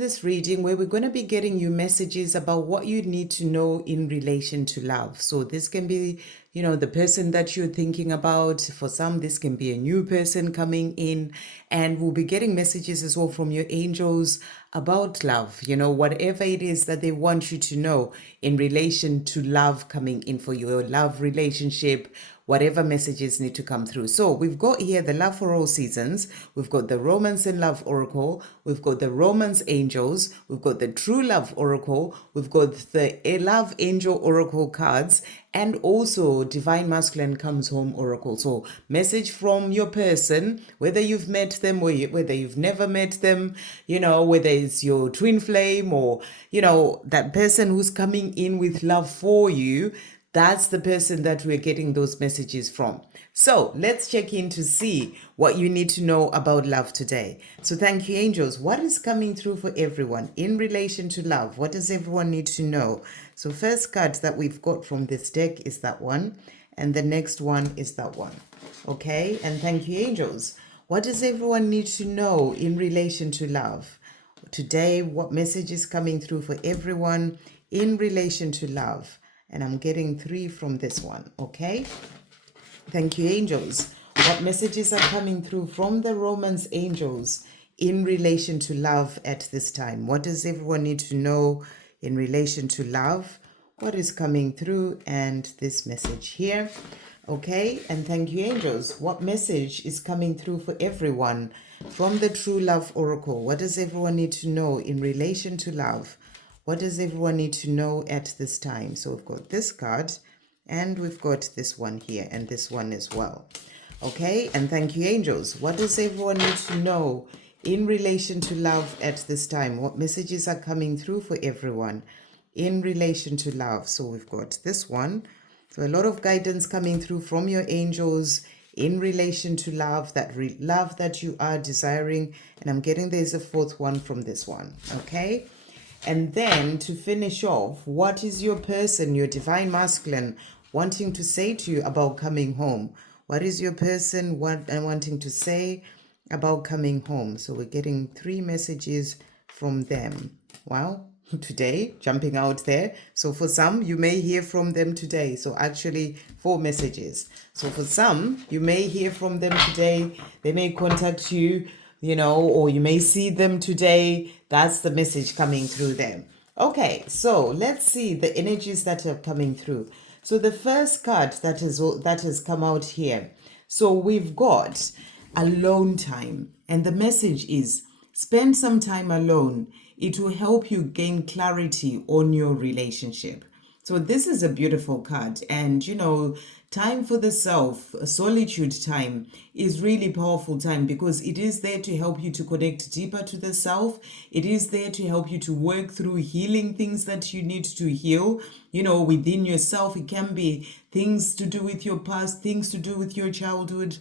This reading where we're going to be getting you messages about what you need to know in relation to love. So this can be, the person that you're thinking about. For some, this can be a new person coming in, and we'll be getting messages as well from your angels about love, whatever it is that they want you to know in relation to love coming in for your love relationship, whatever messages need to come through. So we've got here the Love for All Seasons, we've got the Romance and Love Oracle, we've got the Romance Angels, we've got the True Love Oracle, we've got the Love Angel Oracle cards, and also Divine Masculine Comes Home Oracle. So message from your person, whether you've met them or whether you've never met them, whether it's your twin flame or, that person who's coming in with love for you. That's the person that we're getting those messages from. So let's check in to see what you need to know about love today. So thank you, angels. What is coming through for everyone in relation to love? What does everyone need to know? So first card that we've got from this deck is that one. And the next one is that one. Okay. And thank you, angels. What does everyone need to know in relation to love? Today, what message is coming through for everyone in relation to love? And I'm getting 3 from this one, okay? Thank you, angels. What messages are coming through from the Romance angels in relation to love at this time? What does everyone need to know in relation to love? What is coming through? And this message here, okay? And thank you, angels. What message is coming through for everyone from the True Love Oracle? What does everyone need to know in relation to love? What does everyone need to know at this time? So we've got this card and we've got this one here and this one as well. Okay, and thank you, angels. What does everyone need to know in relation to love at this time? What messages are coming through for everyone in relation to love? So we've got this one. So a lot of guidance coming through from your angels in relation to love, that love that you are desiring. And I'm getting there's a 4th one from this one. Okay. And then to finish off, what is your person, your divine masculine, wanting to say to you about coming home? What is your person wanting to say about coming home? So we're getting 3 messages from them. Wow, today, jumping out there. So for some, you may hear from them today. So actually 4 messages. So for some, you may hear from them today. They may contact you, or you may see them today. That's the message coming through them. Okay, so let's see the energies that are coming through. So the first card that has come out here. So we've got alone time. And the message is spend some time alone. It will help you gain clarity on your relationship. So this is a beautiful card. And, time for the self, solitude time is really powerful time because it is there to help you to connect deeper to the self. It is there to help you to work through healing things that you need to heal, within yourself. It can be things to do with your past, things to do with your childhood.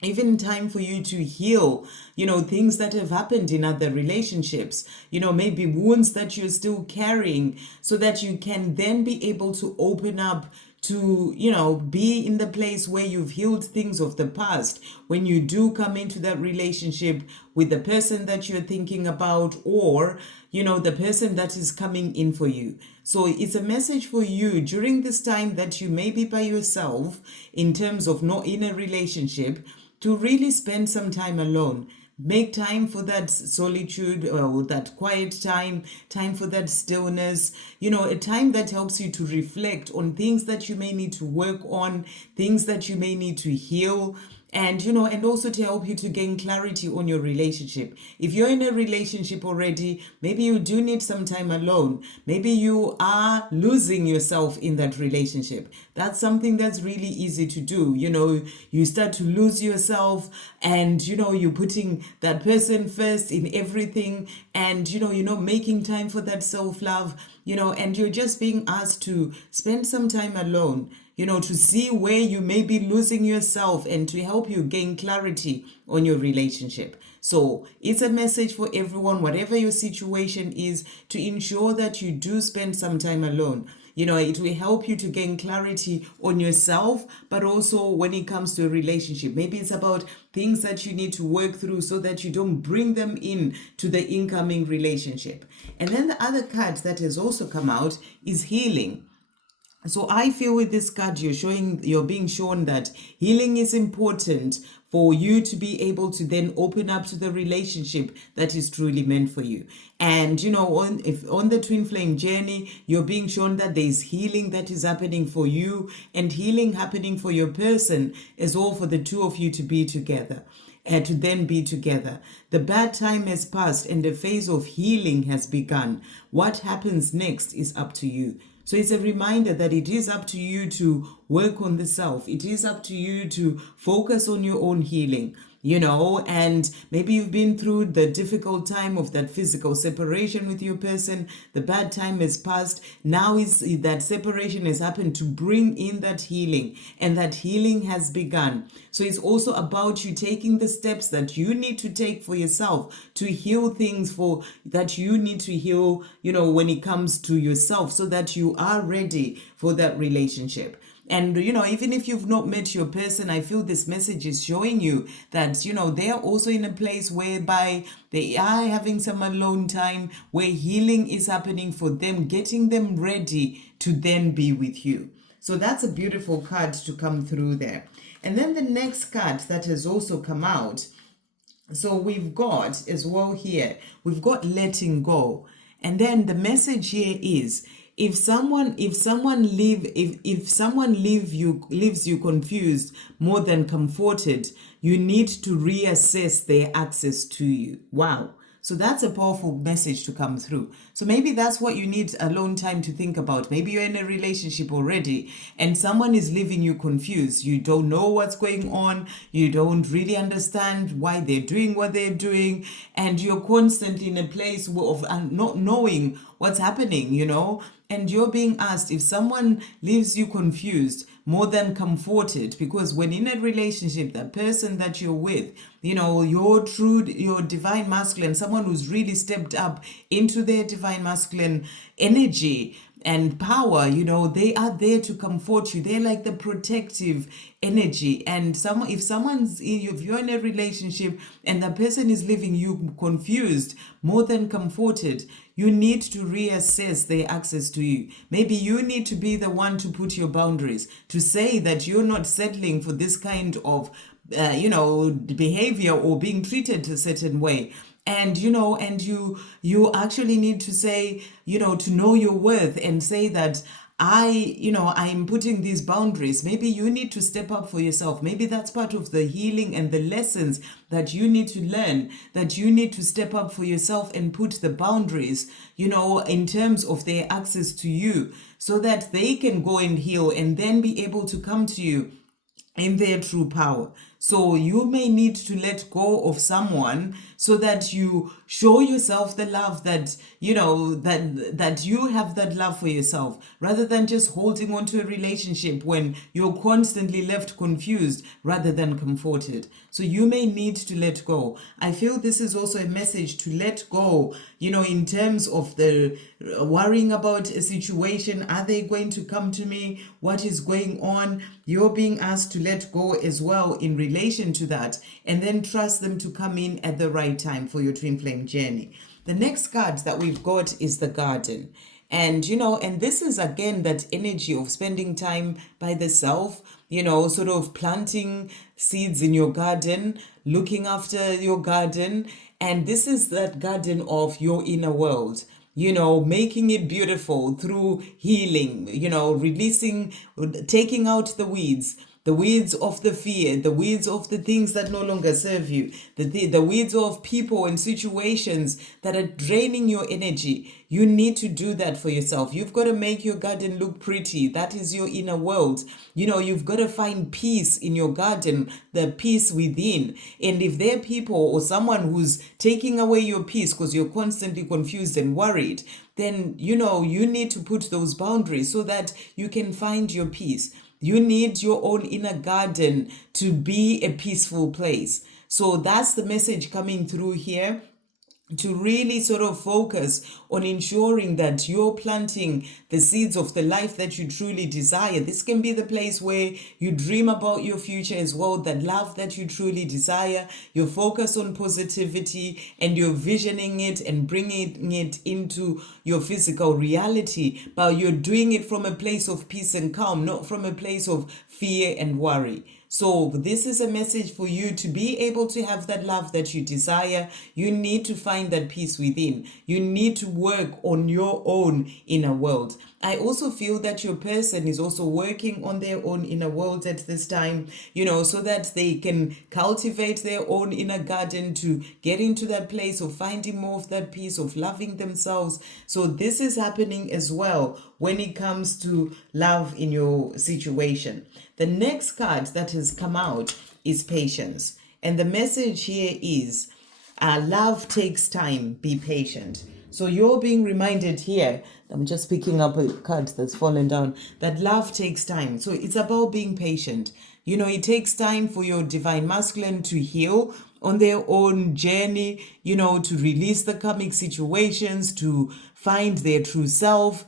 Even time for you to heal, things that have happened in other relationships, maybe wounds that you're still carrying, so that you can then be able to open up to, be in the place where you've healed things of the past. When you do come into that relationship with the person that you're thinking about, or, the person that is coming in for you. So it's a message for you during this time that you may be by yourself, in terms of not in a relationship, to really spend some time alone. Make time for that solitude, or that quiet time for that stillness, a time that helps you to reflect on things that you may need to work on, things that you may need to heal. And, and also to help you to gain clarity on your relationship. If you're in a relationship already, maybe you do need some time alone. Maybe you are losing yourself in that relationship. That's something that's really easy to do. You start to lose yourself and, you're putting that person first in everything. And, you're not making time for that self-love, and you're just being asked to spend some time alone, to see where you may be losing yourself and to help you gain clarity on your relationship. So it's a message for everyone, whatever your situation is, to ensure that you do spend some time alone. It will help you to gain clarity on yourself, but also when it comes to a relationship. Maybe it's about things that you need to work through so that you don't bring them in to the incoming relationship. And then the other card that has also come out is healing. So I feel with this card, you're being shown that healing is important for you to be able to then open up to the relationship that is truly meant for you. And on the twin flame journey, you're being shown that there's healing that is happening for you, and healing happening for your person is all for the two of you to be together. And to then be together. The bad time has passed and the phase of healing has begun. What happens next is up to you. So it's a reminder that it is up to you to work on the self. It is up to you to focus on your own healing. And maybe you've been through the difficult time of that physical separation with your person. The bad time has passed. Now is that separation has happened to bring in that healing, and that healing has begun. So it's also about you taking the steps that you need to take for yourself to heal things that you need to heal, when it comes to yourself, so that you are ready for that relationship. And, even if you've not met your person, I feel this message is showing you that, they are also in a place whereby they are having some alone time, where healing is happening for them, getting them ready to then be with you. So that's a beautiful card to come through there. And then the next card that has also come out. So we've got as well here, we've got letting go. And then the message here is, if someone leaves you confused more than comforted, you need to reassess their access to you. Wow. So that's a powerful message to come through. So maybe that's what you need alone time to think about. Maybe you're in a relationship already and someone is leaving you confused. You don't know what's going on. You don't really understand why they're doing what they're doing. And you're constantly in a place of not knowing what's happening, And you're being asked, if someone leaves you confused more than comforted, because when in a relationship, the person that you're with, your divine masculine, someone who's really stepped up into their divine masculine energy and power, they are there to comfort you. They're like the protective energy. And if you're in a relationship and the person is leaving you confused more than comforted, you need to reassess their access to you. Maybe you need to be the one to put your boundaries, to say that you're not settling for this kind of behavior or being treated a certain way. And you actually need to say, to know your worth and say that I'm putting these boundaries. Maybe you need to step up for yourself. Maybe that's part of the healing and the lessons that you need to learn, that you need to step up for yourself and put the boundaries, in terms of their access to you, so that they can go and heal and then be able to come to you in their true power. So you may need to let go of someone so that you show yourself the love that, that you have that love for yourself, rather than just holding on to a relationship when you're constantly left confused rather than comforted. So you may need to let go. I feel this is also a message to let go, in terms of the worrying about a situation. Are they going to come to me? What is going on? You're being asked to let go as well in relation to that, and then trust them to come in at the right time for your twin flame journey. The next card that we've got is the Garden. And, and this is again that energy of spending time by the self, sort of planting seeds in your garden, looking after your garden. And this is that garden of your inner world, making it beautiful through healing, releasing, taking out the weeds of the fear, the weeds of the things that no longer serve you, the weeds of people and situations that are draining your energy. You need to do that for yourself. You've got to make your garden look pretty. That is your inner world. You've got to find peace in your garden, the peace within. And if there are people or someone who's taking away your peace because you're constantly confused and worried, then, you need to put those boundaries so that you can find your peace. You need your own inner garden to be a peaceful place. So that's the message coming through here, to really sort of focus on ensuring that you're planting the seeds of the life that you truly desire. This can be the place where you dream about your future as well, that love that you truly desire. You focus on positivity and you're visioning it and bringing it into your physical reality, but you're doing it from a place of peace and calm, not from a place of fear and worry. So this is a message for you to be able to have that love that you desire. You need to find that peace within. You need to work on your own inner world. I also feel that your person is also working on their own inner world at this time, so that they can cultivate their own inner garden to get into that place of finding more of that peace, of loving themselves. So this is happening as well when it comes to love in your situation. The next card that has come out is patience. And the message here is, love takes time, be patient. So you're being reminded here, I'm just picking up a card that's fallen down, that love takes time. So it's about being patient. It takes time for your divine masculine to heal on their own journey, to release the karmic situations, to find their true self.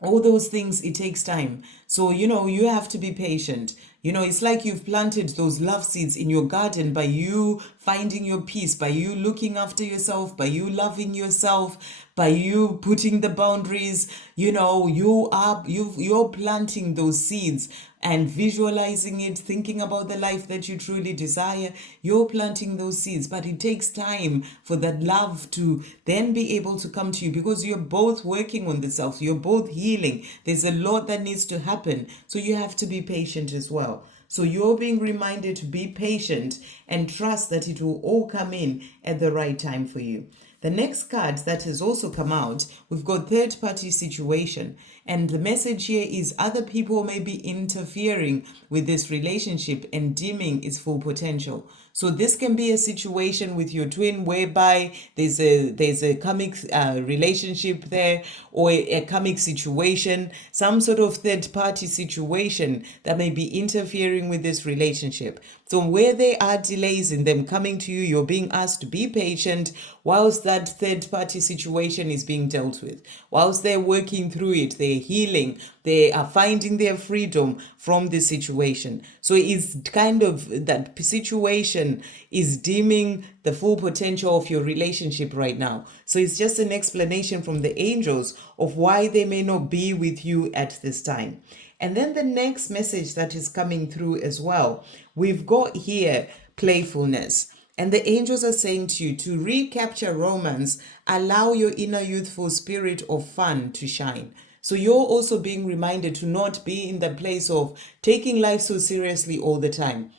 All those things, it takes time. So, you have to be patient. It's like you've planted those love seeds in your garden by you finding your peace, by you looking after yourself, by you loving yourself, by you putting the boundaries. You're planting those seeds and visualizing it, thinking about the life that you truly desire. You're planting those seeds, but it takes time for that love to then be able to come to you, because you're both working on the self, you're both healing. There's a lot that needs to happen. So you have to be patient as well. So you're being reminded to be patient and trust that it will all come in at the right time for you. The next card that has also come out, we've got third party situation. And the message here is other people may be interfering with this relationship and dimming its full potential. So this can be a situation with your twin whereby there's a karmic relationship there, or a karmic situation, some sort of third party situation that may be interfering with this relationship. So where there are delays in them coming to you, you're being asked to be patient whilst that third party situation is being dealt with. Whilst they're working through it, they're healing, they are finding their freedom from this situation. So it's kind of that situation is dimming the full potential of your relationship right now. So it's just an explanation from the angels of why they may not be with you at this time. And then the next message that is coming through as well, we've got here playfulness. And the angels are saying to you to recapture romance, allow your inner youthful spirit of fun to shine. So you're also being reminded to not be in the place of taking life so seriously all the time.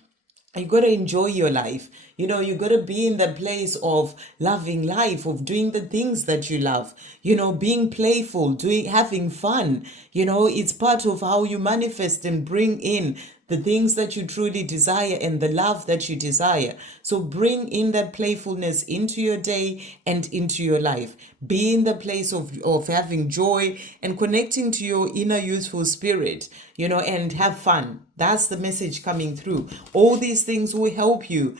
You got to enjoy your life. You got to be in the place of loving life, of doing the things that you love, being playful, having fun. It's part of how you manifest and bring in the things that you truly desire and the love that you desire. So bring in that playfulness into your day and into your life. Be in the place of having joy and connecting to your inner youthful spirit, and have fun. That's the message coming through. All these things will help you,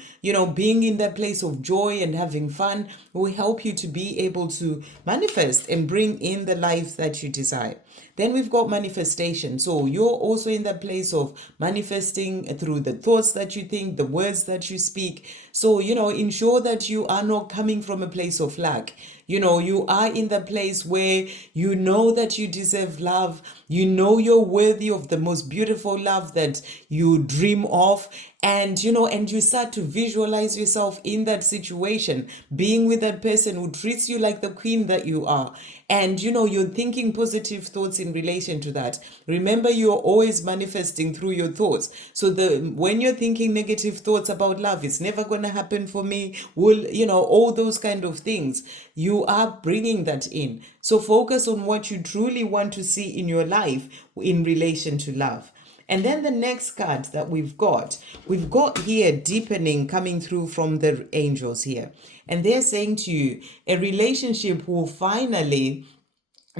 being in that place of joy and having fun will help you to be able to manifest and bring in the life that you desire. Then we've got manifestation. So you're also in the place of manifesting through the thoughts that you think, the words that you speak. So, ensure that you are not coming from a place of lack. You are in the place where you know that you deserve love. You're worthy of the most beautiful love that you dream of. And you start to visualize yourself in that situation, being with that person who treats you like the queen that you are. And you're thinking positive thoughts in relation to that. Remember, you're always manifesting through your thoughts. So when you're thinking negative thoughts about love, it's never going to happen for me, all those kind of things, you are bringing that in. So focus on what you truly want to see in your life in relation to love. And then the next card that we've got here deepening coming through from the angels here. And they're saying to you, a relationship will finally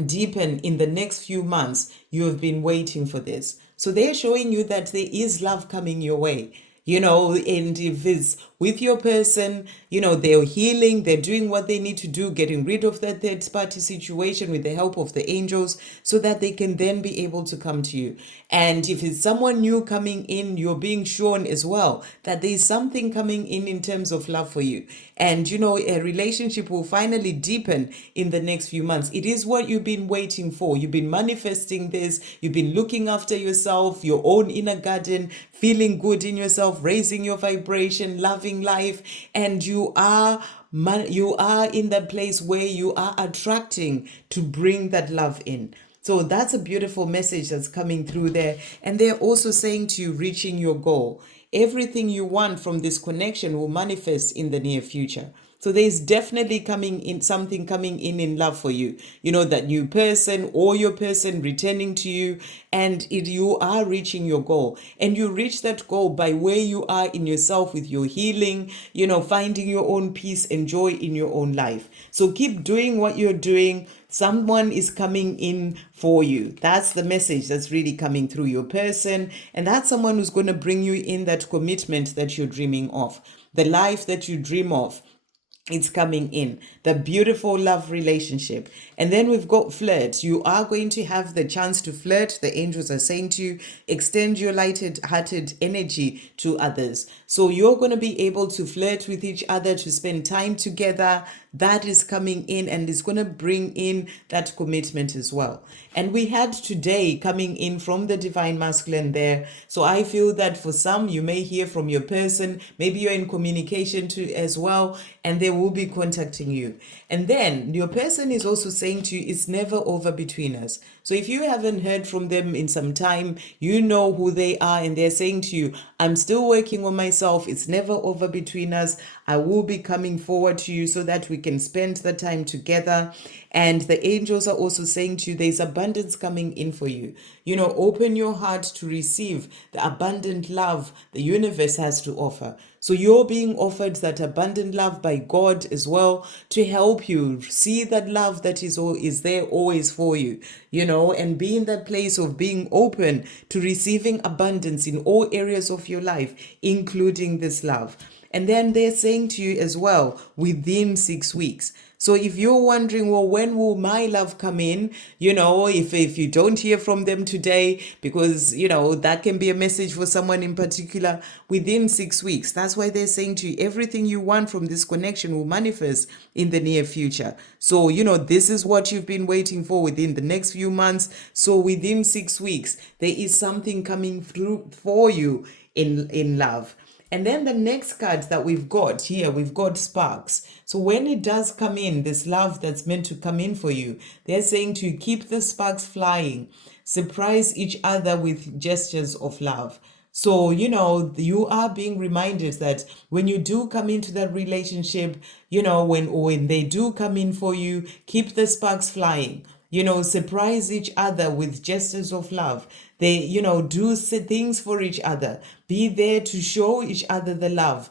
deepen in the next few months. You have been waiting for this. So they're showing you that there is love coming your way. And if it's with your person, they're healing, they're doing what they need to do, getting rid of that third party situation with the help of the angels so that they can then be able to come to you. And if it's someone new coming in, you're being shown as well that there's something coming in terms of love for you. And a relationship will finally deepen in the next few months. It is what you've been waiting for. You've been manifesting this, you've been looking after yourself, your own inner garden, feeling good in yourself, raising your vibration, loving life, and you are in that place where you are attracting to bring that love in. So that's a beautiful message that's coming through there. And they're also saying to you, reaching your goal. Everything you want from this connection will manifest in the near future. So there's definitely coming in something coming in love for you. That new person or your person returning to you, and you are reaching your goal. And you reach that goal by where you are in yourself with your healing, finding your own peace and joy in your own life. So keep doing what you're doing. Someone is coming in for you. That's the message that's really coming through your person. And that's someone who's going to bring you in that commitment that you're dreaming of, the life that you dream of. It's coming in, the beautiful love relationship. And then we've got flirt. You are going to have the chance to flirt. The angels are saying to you, extend your lighted-hearted energy to others. So you're going to be able to flirt with each other, to spend time together. That is coming in, and it's going to bring in that commitment as well. And we had today coming in from the divine masculine there. So I feel that for some, you may hear from your person. Maybe you're in communication too as well, and they will be contacting you. And then your person is also saying to you, it's never over between us. So if you haven't heard from them in some time, you know who they are, and they're saying to you, I'm still working on myself. It's never over between us. I will be coming forward to you so that we can spend the time together. And the angels are also saying to you, there's abundance coming in for you. Open your heart to receive the abundant love the universe has to offer. So you're being offered that abundant love by God as well, to help you see that love that is there always for you, and be in that place of being open to receiving abundance in all areas of your life, including this love. And then they're saying to you as well, within 6 weeks. So if you're wondering, well, when will my love come in? If you don't hear from them today, because, that can be a message for someone in particular, within 6 weeks. That's why they're saying to you, everything you want from this connection will manifest in the near future. So, this is what you've been waiting for within the next few months. So within 6 weeks, there is something coming through for you in love. And then the next card that we've got here, we've got sparks. So when it does come in, this love that's meant to come in for you, they're saying to keep the sparks flying, surprise each other with gestures of love. So, you are being reminded that when you do come into that relationship, when they do come in for you, keep the sparks flying. Surprise each other with gestures of love. They, do things for each other. Be there to show each other the love,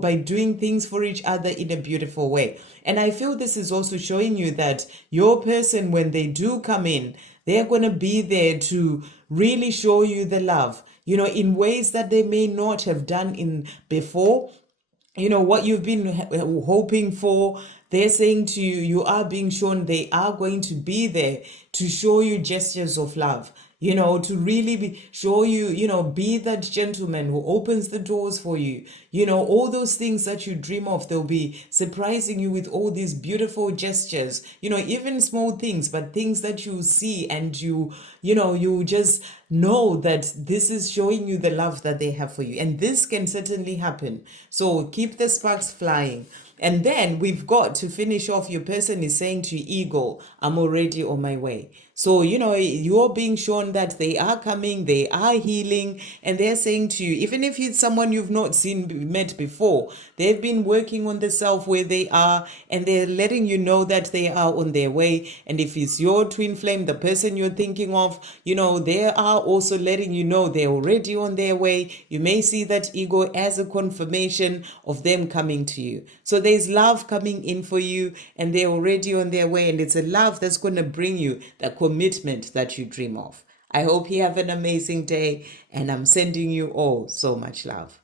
by doing things for each other in a beautiful way. And I feel this is also showing you that your person, when they do come in, they're going to be there to really show you the love, in ways that they may not have done in before. What you've been hoping for, they're saying to you, you are being shown they are going to be there to show you gestures of love, to really show you, be that gentleman who opens the doors for you, all those things that you dream of. They'll be surprising you with all these beautiful gestures, even small things, but things that you see and you just know that this is showing you the love that they have for you. And this can certainly happen. So keep the sparks flying. And then we've got to finish off. Your person is saying to you, Eagle, I'm already on my way. So, you're being shown that they are coming, they are healing, and they're saying to you, even if it's someone you've not met before, they've been working on the self where they are, and they're letting you know that they are on their way. And if it's your twin flame, the person you're thinking of, they are also letting you know they're already on their way. You may see that ego as a confirmation of them coming to you. So there's love coming in for you, and they're already on their way, and it's a love that's going to bring you the commitment that you dream of. I hope you have an amazing day, and I'm sending you all so much love.